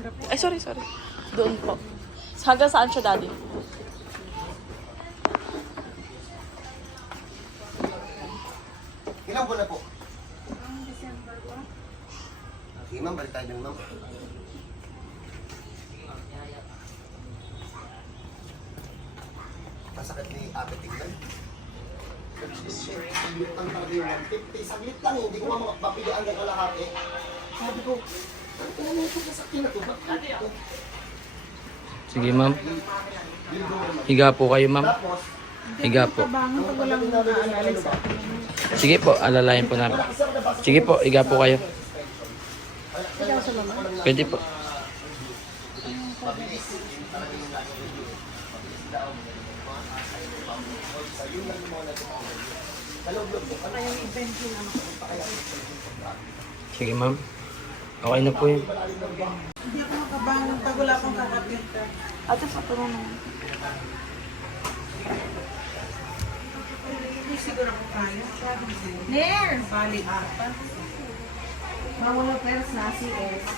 Ay, sorry, sorry. Doon po. Hanggang saan siya, daddy? Ilang buwan na po? Sige ma'am, balik tayo dun ma'am. Masakit ni ate tingnan. Saglit lang talaga yung 150. Saglit lang. Hindi ko mapigaan ng kalahati. Sabi ko, Sige ma'am. Higa po kayo ma'am. Higa po. Sige po, alalayan po namin. Sige po, higa po kayo. Pwede po. Sige ma'am. Okay na po yun. Hindi ako makabangon pag wala akong kakapit ka. Ate, patulong naman. Hindi siguro ako kaya. Nair! Balik ka pa. Bawal ang pers na si S.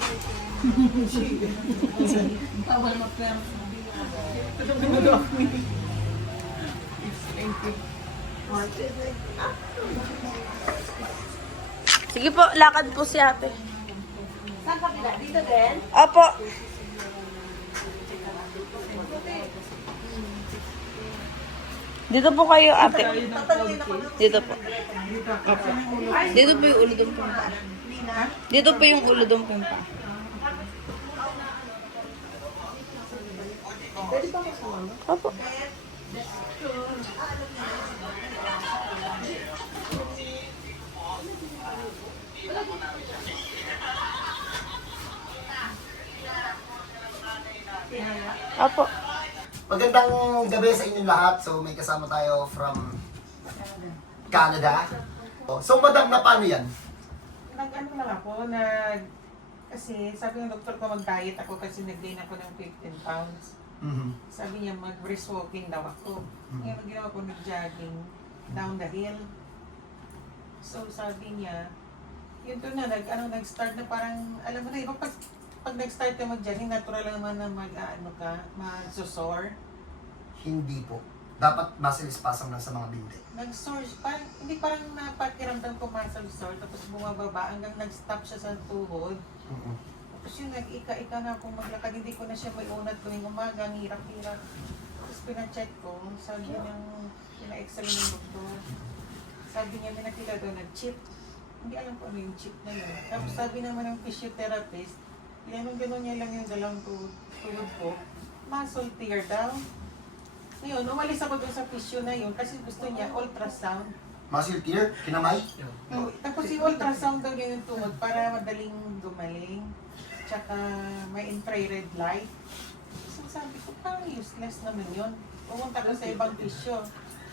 Bawal ang pers na. Sige po, lakad po si ate. Saan ka pila? Dito din? Opo. Dito po kayo, ate. Dito po. Opo. Dito po yung ulo doon po yung paa. Dito po yung ulo doon po yung paa. Opo. Opo. Magandang gabi sa inyong lahat. So, may kasama tayo from Canada. So, madam, na paano yan? Nag-ano lang ako, nag... Kasi sabi ng doktor ko mag-diet ako kasi nag-gain ako ng 15 pounds. Mhm. Sabi niya mag-brisk walking daw ako. Ngayon ang ginawa ko nag-jogging down the hill. So sabi niya, yun to na, nag, ano, nag-start na parang, alam mo na, iba pag, pag nag-start ka mag-jogging, natural lang naman na mag, ano ka, mag-sore. Hindi po. Dapat muscle spasm lang sa mga binti. Nag-sore, parang, hindi parang napakiramdam ko muscle sore, tapos bumababa hanggang nag-stop siya sa tuhod. Mhm. Tapos yung nag-ika-ika na akong maglakad, hindi ko na siya may unat tuwing umaga, ang hirap-hirap. Tapos pina-check ko, sabi ng, pina-x-ray ng doktor. Sabi niya, may nakita doon na chip. Hindi alam ko ano yung chip na yun. Tapos sabi naman ng physiotherapist, ganun niya lang yung dalawang tu- tuhod ko, muscle tear daw. Ngayon, umalis ako doon sa physio na yun kasi gusto niya ultrasound. Muscle tear, kinamay. Tapos yung ultrasound daw niya yung tuhod para madaling gumaling. Tsaka may infrared light. So sabi ko, parang useless naman yun. Pumunta ko sa ibang physio.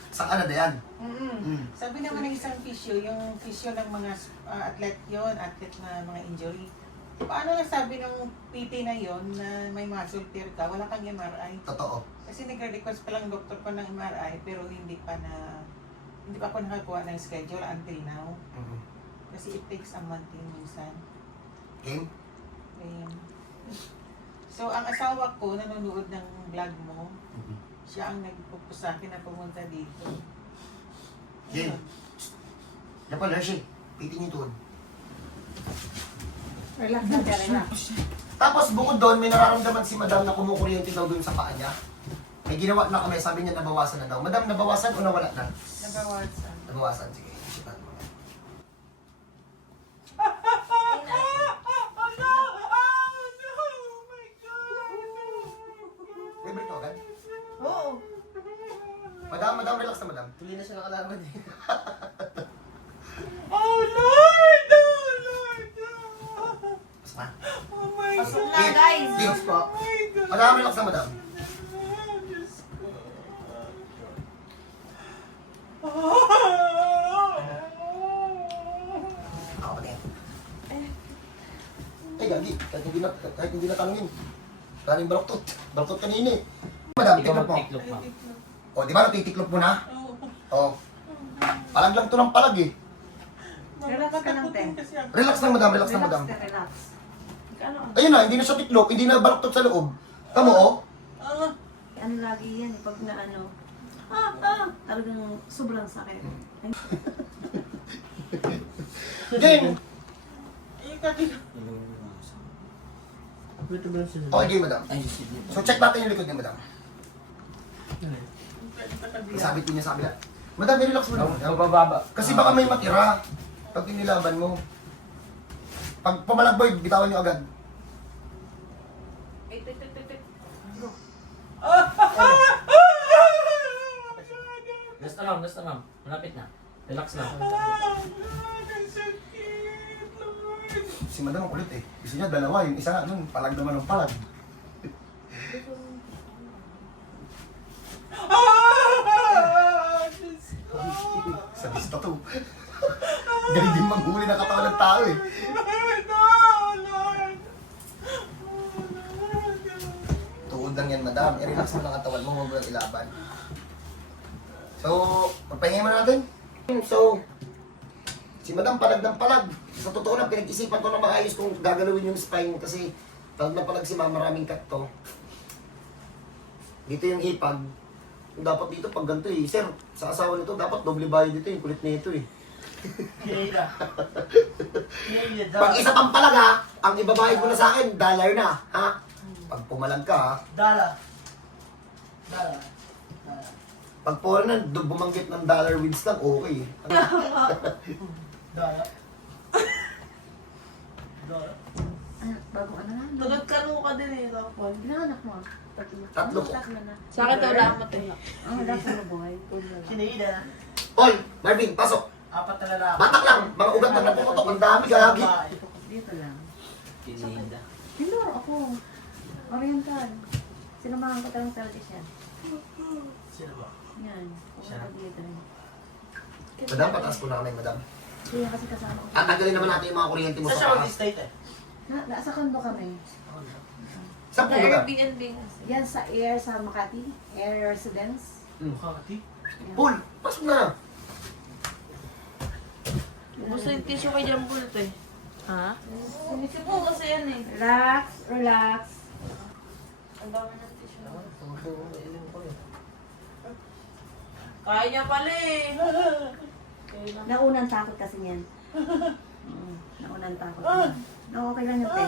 Sa Canada yan. Mm-mm. Mm. Sabi naman ng isang physio, yung physio ng mga uh, athlete yon athlete na mga injury. Paano na sabi ng PT na yon na may muscle tear ka, wala kang MRI? Totoo. Kasi nagre-request pa lang doktor ko ng MRI pero hindi pa na hindi pa ako nakakuha ng schedule until now. Mhm. Kasi it takes a month din minsan. Game? Ayun. So, ang asawa ko, nanonood ng vlog mo, Mhm. siya ang nagpupo sa akin na pumunta dito. Game. Yan pala, Hershey. Pitin yung tuhod. Relax na relax. Tapos bukod doon, may nararamdaman si madam na kumukuryente daw doon sa paa niya. May ginawa na kami, sabi niya nabawasan na daw. Madam, nabawasan o nawala na? Nabawasan. Nabawasan, sige. Isipan mo. May break agad? Oo. Madam, madam, relax na madam. Tuloy na siya nakalaban eh. Oh Lord! Oh Lord! Mas pa. Oh my Pasok God! na, guys! Diyos po. Oh my God! Madam, relax na madam. Ako pa tingin. Eh, gagi. Kahit hindi na, kahit hindi na tanongin. Galing baloktot. Baloktot kanina eh. Madam, tiklop mo. O, di ba natitiklop mo na? O. Palag lang to ng palag eh. Relax ka lang, Ten. Relax lang madam, relax lang madam. relax. Ayun na, hindi na siya tiklop, hindi na balaktot sa loob. Tamo, oh. Ah, Ano lagi yan, pag na ano, ah, ah, talagang sobrang sakit. Ay, Game! ikaw din. Okay, game, madam. So, check natin yung likod niya, madam. Sabit ko niya sa kabila. Madam, relax mo lang. Bababa. Kasi baka may matira pag tinilaban mo. Pag pumalagboy, bitawan niyo agad. Basta ma'am, basta ma'am. Malapit na. Relax lang. Si madam ang kulit eh. Gusto niya dalawa, yung isa nun, palag naman ng palag. Sa lista to. Galing din manghuli ng katawan ng tao eh. Tuod lang yan, madam. I-relax mo lang katawan mo, huwag mo lang ilaban. So, magpahinga mo natin. So, si madam palag ng palag. Sa totoo lang, pinag-isipan ko na maayos kung gagalawin yung spine kasi palag na palag si mama, maraming cut to. Dito yung hipag. Dapat dito pag ganito eh. Sir, sa asawa nito, dapat doble bayad dito yung kulit nito eh. Pag isa pang palag ha, ang ibabayad mo na sa akin, dollar na. Ha? Pag pumalag ka ha, Dala. Dala. pag po na bumanggit ng dollar wins lang, okay. Dala. Dala. bago ano na, no? Tulad ka ka din eh, Rapol. Pinanganak mo. Tatlo. Tatlo po. Na. Sa akin daw lamot eh. Ang wala sa buhay. Sinida. Oy, Marvin, pasok. Apat na lalaki. Batak lang, mga ugat na napuputok, ang dami gagi. Dito lang. Kininda. Tinuro ako. Oriental. Sinamahan ko talang talaga siya. Sino ba? Yan. Siya. Pumunta dito rin. Madam, pataas po na kami, madam. Kaya kasi kasama ko. Tatanggalin naman natin yung mga kuryente mo Sa sa Saudi taas. State eh. Na, nasa kondo kami. Saan po, madam? Airbnb kasi. Yan sa Air sa Makati. Air Residence. Makati. Paul, pasok na. Gusto yung tissue kay Jam Pulto eh. Ha? Sinisi po kasi yan eh. Relax, relax. Ang dami ng tissue. Kaya niya pala eh. Naunang takot kasi niyan. Mm, Naunang takot. niyan. No, okay lang yun, te.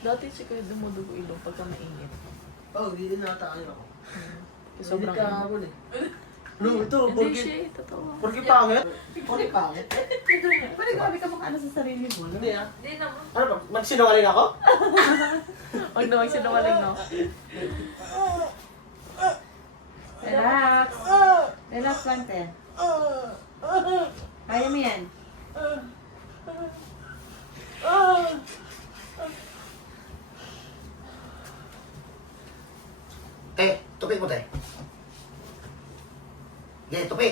Dati siya kayo dumudugo ilong pagka mainit. Oh, hindi na tayo ako. Sobrang Hindi ka ako eh. No, ito, Hindi porky, siya eh, totoo. porky pangit. Porky pangit. Pwede grabe ka makaano sa sarili mo. Hindi ah. Hindi naman. Ano ba, magsinungaling ako? Huwag na magsinungaling no. Relax. Relax lang, te. Kaya mo yan. Te, tupi mo, te. Okay, tupi.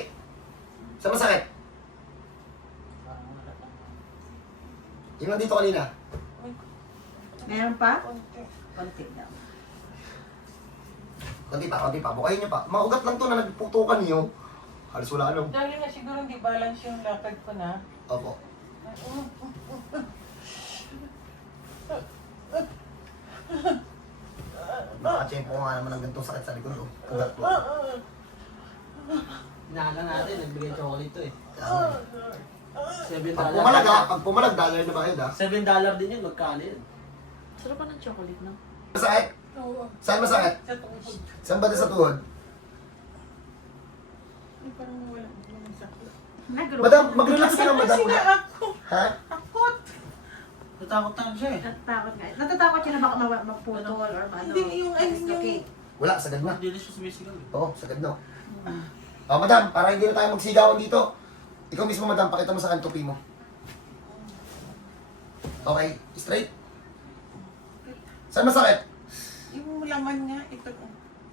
Saan masakit? Yung nandito kanina. Meron pa? Konti daw. Konti pa, konti pa. Bukayin niyo pa. Maugat lang to na nagputukan niyo. Halos wala ano. Dahil nga siguro hindi balance yung lakad ko na. Opo. Nakachempo ko nga naman ng ganitong sakit sa likod ko. Ugat ko. Inaala natin, nagbigay chocolate to eh. Seven Pag dollar. pumalag ha, pag pumalag, dollar na bayad ha. Seven dollar din yun, magkano yun? Sarap pa ng chocolate no? Masakit? Oo. Saan masakit? Sa tuhod. Saan ba sa tuhod? Ay, parang wala. walang sakit. Nagro. Madam, mag-relax ka lang, madam. Kasi nga ako. Ha? Akot. Natakot na siya eh. Natatakot nga. Natatakot siya na baka ma- maputol or ano. Hindi, yung- ay, dislocate. Wala, sagad na. Siya sumisigaw eh. Oo, sagad na. Oh, madam, para hindi na tayo magsigawan dito. Ikaw mismo, madam, pakita mo sa akin tupi mo. Okay, straight. Saan masakit? Yung laman nga, ito.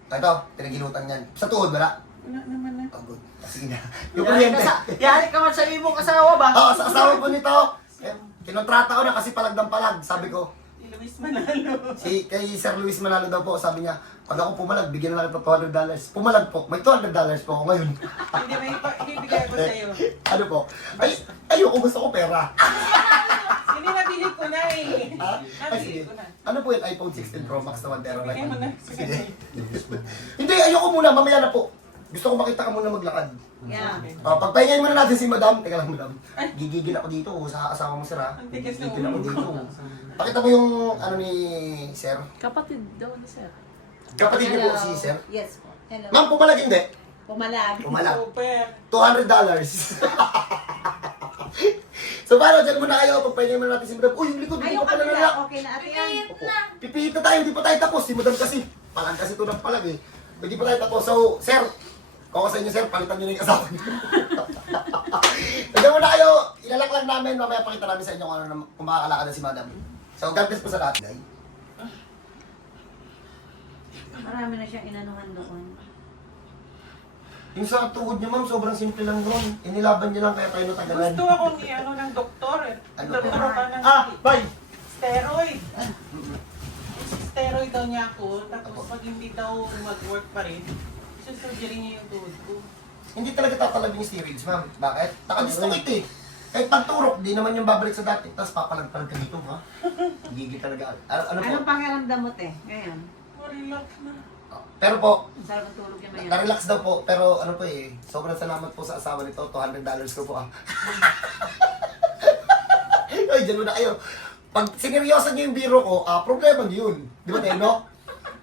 Ito, tinaginutan yan. Sa tuhod, wala. Wala naman na. Oh, good. Ah, Sige na. Yung Yari kuryente. yari ka man sa imong asawa ba? Oo, sa asawa ko nito. Eh, kinontrata ko na kasi palag ng palag. Sabi ko, Luis Manalo. si kay Sir Luis Manalo daw po, sabi niya, pag ako pumalag, bigyan na lang ito $200. Pumalag po, may $200 po ako ngayon. Hindi may pa, ibibigay ko sa'yo. ano po? Ay, ayoko gusto ko pera. Hindi nabili ko na eh. Ah, ay, sige. Ano po yung iPhone 16 Pro Max na 1 terabyte? Bigay mo na. Sige. Hindi, ayoko muna. Mamaya na po. Gusto ko makita ka muna maglakad. Yeah. Uh, pagpahingayin muna natin si Madam. Teka lang, Madam. Gigigil ako dito oh, sa asawa mo, sir, ha? Ang tigas ng Gigigil ako dito. Pakita mo yung, ano ni Sir. Kapatid daw ni Sir. Kapatid niyo po si Sir. Yes po. Hello. Ma'am, pumalag hindi. Pumalag. Pumalag. Super. $200. so, paano? Diyan muna kayo. Pagpahingayin muna natin si Madam. Uy, yung likod. Hindi Ayaw pa ka pala nila. nalak. Okay na ate yan. Opo. Pipihit na tayo, hindi pa tayo tapos. Si Madam kasi, palag kasi ito ng palag eh. Hindi pa tayo tapos. So, sir, kung ako sa inyo, sir, palitan nyo na yung asawa niyo. Hanggang muna kayo, ilalak lang namin, mamaya pakita namin sa inyo kung, ano, na- kung makakalakad na si Madam. So, God bless po sa lahat, guys. Marami na siyang inanuhan doon. Yung sa tuhod niyo, ma'am, sobrang simple lang doon. Inilaban niyo lang kaya tayo natagalan. Gusto akong i-ano ng doktor. eh. Ano Doktor po? ka ng Ah, bye! steroid. Steroid daw niya ako. Tapos pag hindi daw mag-work pa rin, susurgery niya yung tuhod ko. Hindi talaga tatalab yung steroids, ma'am. Bakit? Nakadislocate eh. Kahit pagturok, di naman yung babalik sa dati. Tapos papalag-palag ka dito, ha? Gigi talaga. Ano, ano po? Anong pakiramdam mo te? Ngayon. Relax na. Pero po, Sarap ang tulog niya ngayon. Na-relax daw po, pero ano po eh, sobrang salamat po sa asawa nito, $200 ko po ah. Ay, dyan muna kayo. Pag sineryosan niyo yung biro ko, ah, problema niyo yun. Di ba, Teno?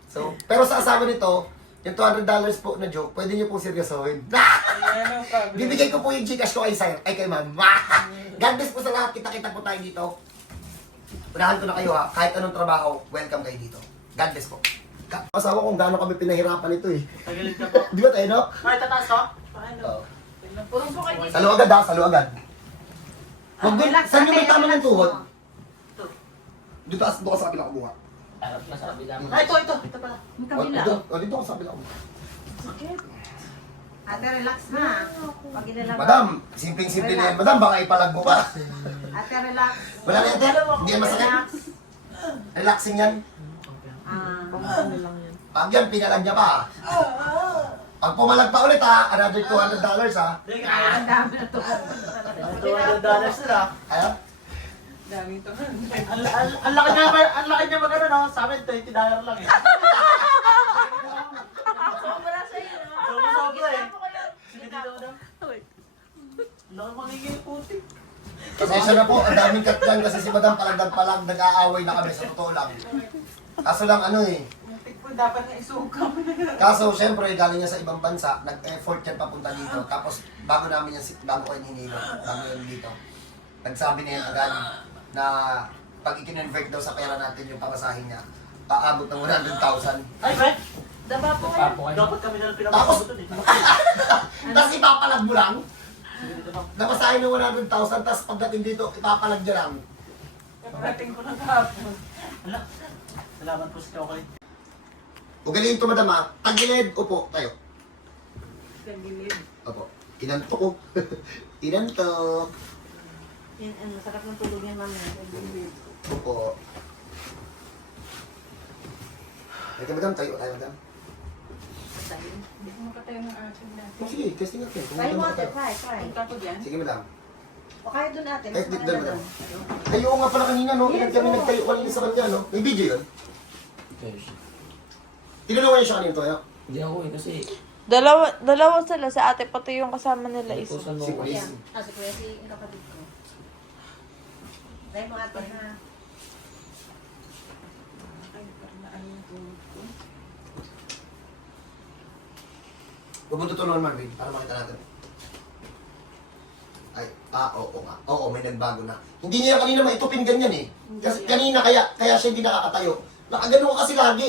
So, pero sa asawa nito, yung $200 po na joke, pwede niyo po seryosohin. Ayan ang problem. Bibigay ko po yung Gcash ko kay Sir, ay kay Ma'am. God bless po sa lahat, kita-kita po tayo dito. Unahan ko na kayo ha, kahit anong trabaho, welcome kayo dito. God bless po. Ka- Asawa kung gaano kami pinahirapan ito eh. Tagilid ka po. Di ba, Teno? Ay, tataas ka? Paano? Oo. Puro po kayo Salo agad ha, salo agad. Huwag din, Relax, saan yung ate, may tama ng tuhod? Dito, as, doon ka sa kabila kumuha. Harap ka sa kabila mo. Ah, ito, ito, ito pala. May O, kabila. dito, o, dito ka sa kabila kumuha. Ate, relax na. Pag inilabas. Madam, simpleng-simple na yan. Madam, baka ipalag mo pa. Ate, relax. Wala na ito, hindi yan masakit. Relax. Relaxing yan. Ah. Pag yan, pinalag niya pa. Pag pumalag pa ulit ha, another $200 ha. Ang dami na tulog. $200 sila. Ano? Daming to. Ang ang- ang laki niya, ang laki niya magano no? Sa amin, $20 lang eh. Sobra sa'yo. no? Sobra-sobra eh. Sige dito daw. Ang laki magiging puti. Pasensya na po, ang daming cut dyan kasi si Madam palag-palag, nag-aaway na kami sa totoo lang. Kaso lang ano eh, Muntik po dapat na isuka mo na. Kaso, syempre, galing niya sa ibang bansa, nag-effort yan papunta dito. Tapos, bago namin yan, bago ko yung hinilo, bago yan dito. Nagsabi niya yan agad na pag ikinonvert daw sa pera natin yung pamasahin niya, paabot ng 100,000. Ay, pre! Daba po kayo. Dapat kami na lang Tapos- pinapakabutan eh. Tapos ipapalag mo lang, napasahin ng 100,000, tapos pagdating dito, ipapalag niya lang. Parating ko na kahapon. Ala, Salamat po sa chocolate. Ugaliin to, madam ha. Tagilid, upo, tayo. Sa gilid. Opo. Inantok ko. Inantok. Yan, ano, sarap ng tulog niya, mami. Opo. Ito, madam, tayo tayo, madam. Hindi ko makatayo ng asin natin. Oh, sige, testing natin. Kung Try madam mo, ate. tayo. Try, try. Punta ko dyan. Sige, madam. O kaya doon ate. Kahit Mas dito maganda madam. doon. Ay, oo nga pala kanina, no? Ilan kami nagtayo kanina sa kanya, no? May video yun. Tinulungan niyo siya kanina to, ano? Hindi ako eh, kasi Dalawa, dalawa sila. Si ate pati yung kasama nila isa. utusan mo Si ako. Police. Ah, si Kuya, si yung kapatid ko. Try mo ate ha. Ay, parang na ano yung tuhod ko. Huwag mo tutulungan, Marvin, para makita natin. Ay, ah, oo nga. Oo, may nagbago na. Hindi niya kanina maitupin ganyan eh. Kasi kanina kaya, kaya siya hindi nakakatayo. Nakaganon ka kasi lagi.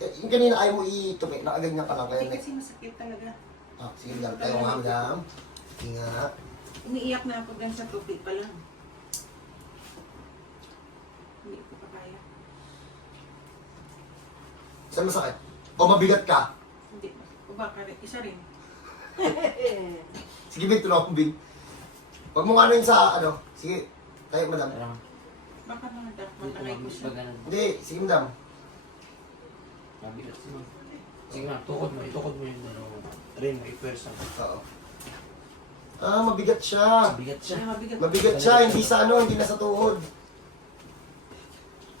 Eh, Yung kanina ayaw mo itupi, nakaganyan ka lang. Kaya, Hindi kasi masakit talaga. ah, sige lang, tayo nga, madam. Inga. Umiiyak na ako dyan sa tupi pa lang. Hindi ko pa kaya. Saan masakit? O mabigat ka? Hindi. O baka rin. Isa rin. Sige, Bing, tulungan mo, Bing. Huwag mo nga yun sa, ano. Sige, tayo, madam. Parang, Baka naman dapat matangay ko siya. ganun. Hindi, sige, madam. Mabigat siya. Sige nga, tukod mo, itukod mo yung ano, rin mo, ipwersa. Oo. Ah, mabigat siya. Mabigat siya. Ay, mabigat. Mabigat siya, hindi sa ano, hindi na sa tuhod.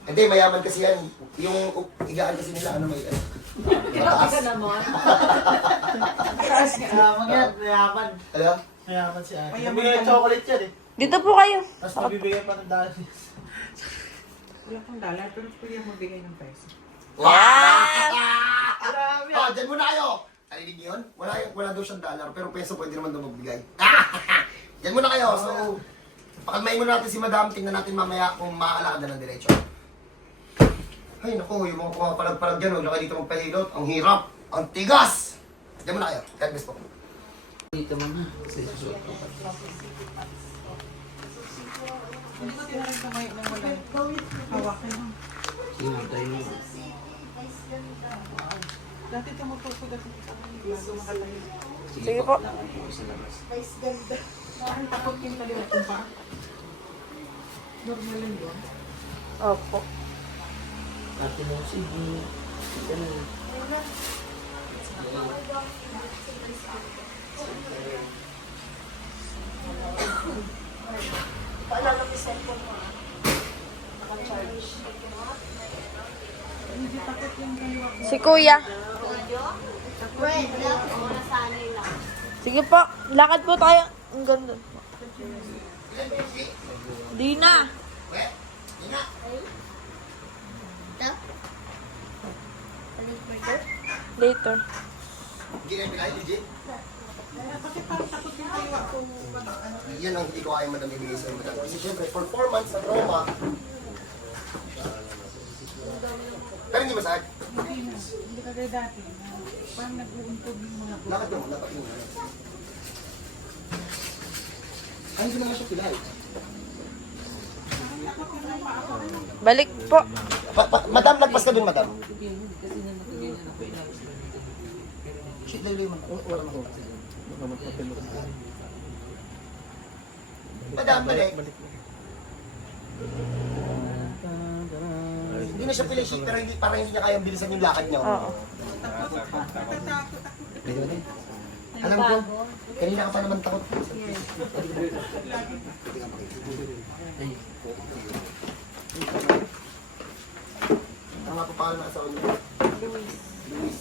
Hindi, mayaman kasi yan. Yung higaan kasi nila, ano may... Ano, mataas. Taas nga. Mayaman yan. Mayaman. Ano? Mayaman si ate. Mayaman ka. chocolate yan eh. Dito po kayo. Tapos nabibigyan pa ng dahil. Wala pang dollar, pero pwede yung magbigay ng peso. Wow! Marami Oh, dyan muna kayo. Niyo yun? Wala, wala daw siyang dollar, pero peso pwede naman daw magbigay. dyan muna kayo. So, pakalmayin muna natin si Madam. Tingnan natin mamaya kung makakalakan na ng diretso. Ay, naku, yung mga pumapalag-palag dyan, huwag na kayo dito magpahilot. Ang hirap, ang tigas. Dyan muna kayo. God bless po. Dito muna. Hindi ko tinarin kamay ng wala. Hawakan mo. Sige, tayo mo. Dati tumutupo dati sa bago makatayo. Sige po. Parang takot yung kaliwa kong pa. Normal lang yun. Opo. Ate mo, sige. Ganun. Hindi takot yung kaliwa ko. Si kuya. Sige po. Lakad po tayo. Ang ganda. Di na. Weh, ina. Later. Yan ang hindi ko kaya madam ibigay sa'yo, madam. Kasi syempre, performance sa trauma. Pero hindi masakit. Hindi na. Hindi kagaya dati. Parang nag-uuntog yung mga buwan. Lakad mo, lakad mo. Hindi na nga siya pilay. Balik po. Pa, pa, madam, lagpas ka dun, madam. Shit, dali mo. Wala mo. Madam, balik. Hindi na siya pilay shit, pero hindi, parang hindi niya kayang bilisan yung lakad niya. Oo. Alam ko, kanina ka pa naman takot. Tama pa paano na asawa niyo? Luis.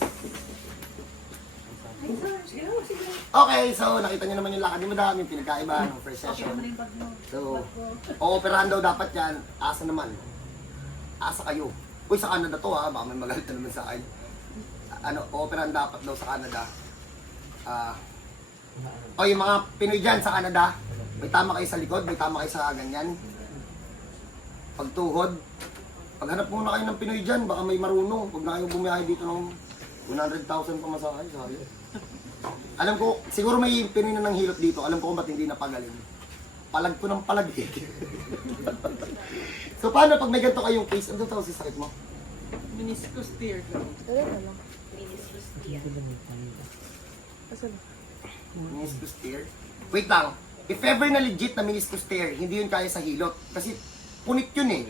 Okay, so nakita niyo naman yung lakad ni Madam, yung pinagkaiba ng first session. So, ooperahan daw dapat yan. Asa naman? Asa kayo? Uy, sa Canada to ha, baka may magalit na naman sa akin. Ano, ooperahan dapat daw sa Canada. Ah, o yung mga Pinoy dyan sa Canada, may tama kayo sa likod, may tama kayo sa ganyan. Pagtuhod, paghanap muna kayo ng Pinoy dyan, baka may marunong. Huwag na kayong bumiyahe dito ng 100,000 pamasahe, sabi. Alam ko, siguro may Pinoy na nanghilot dito, alam ko kung ba't hindi napagaling. Palag ko ng palag eh. so paano pag may ganito kayong case, ano tawag sa sakit mo? Meniscus tear. Meniscus tear. Wait lang. If ever na legit na meniscus tear, hindi yun kaya sa hilot. Kasi punit yun eh.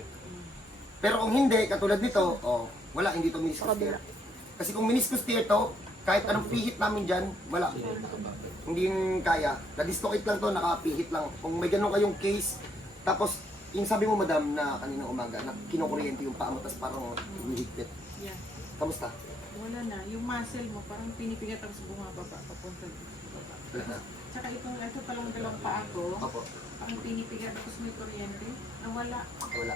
Pero kung hindi, katulad nito, oh, wala, hindi to meniscus tear. Kasi kung meniscus tear to, kahit anong pihit namin dyan, wala. Hindi yun kaya. Na-dislocate lang to, nakapihit lang. Kung may ganun kayong case, tapos yung sabi mo madam na kanina umaga, na kinukuryente yung paa mo, tapos parang humihigpit. Yeah. Kamusta? Wala na. Yung muscle mo, parang pinipigat tapos bumababa papunta na. Tsaka itong, ito palang dalawang paa ko, Opo, parang pinipigat tapos may kuryente. Nawala. wala.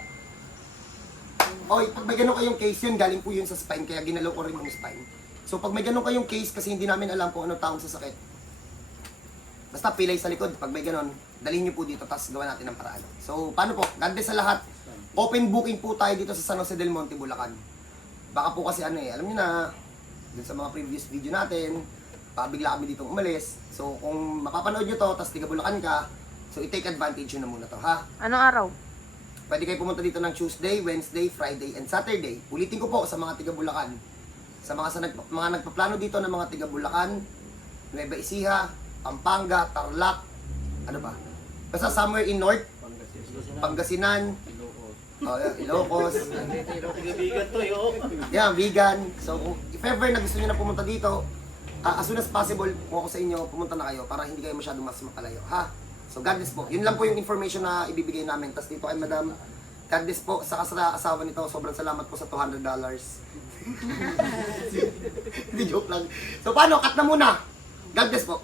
Okay, pag may ganun kayong case yun, galing po yun sa spine, kaya ginalaw ko rin yung spine. So pag may ganun kayong case, kasi hindi namin alam kung ano tawag sa sakit, basta pilay sa likod, pag may ganun, dalhin nyo po dito, tapos gawa natin ng paraan. So paano po, God bless sa lahat, open booking po tayo dito sa San Jose del Monte, Bulacan. Baka po kasi ano eh, alam nyo na, dun sa mga previous video natin, pabigla kami dito umalis. So kung mapapanood nyo to, tapos tiga Bulacan ka, so i-take advantage nyo na muna to, ha? Anong araw? Pwede kayo pumunta dito ng Tuesday, Wednesday, Friday, and Saturday. Ulitin ko po sa mga tiga Bulacan. Sa mga, sa nag, mga nagpaplano dito ng mga tiga Bulacan, Nueva Ecija, Pampanga, Tarlac, ano ba? Basta somewhere in North, Pangasinan, oh, yeah, Ilocos, Kaibigan to yo. yeah, vegan. So, kung- if ever na gusto nyo na pumunta dito, ah, as soon as possible, kung ako sa inyo, pumunta na kayo para hindi kayo masyadong mas mapalayo. Ha? So, God bless po. Yun lang po yung information na ibibigay namin. Tapos dito kay Madam, God bless po sa asawa nito. Sobrang salamat po sa $200. Hindi joke lang. So paano? Cut na muna. God bless po.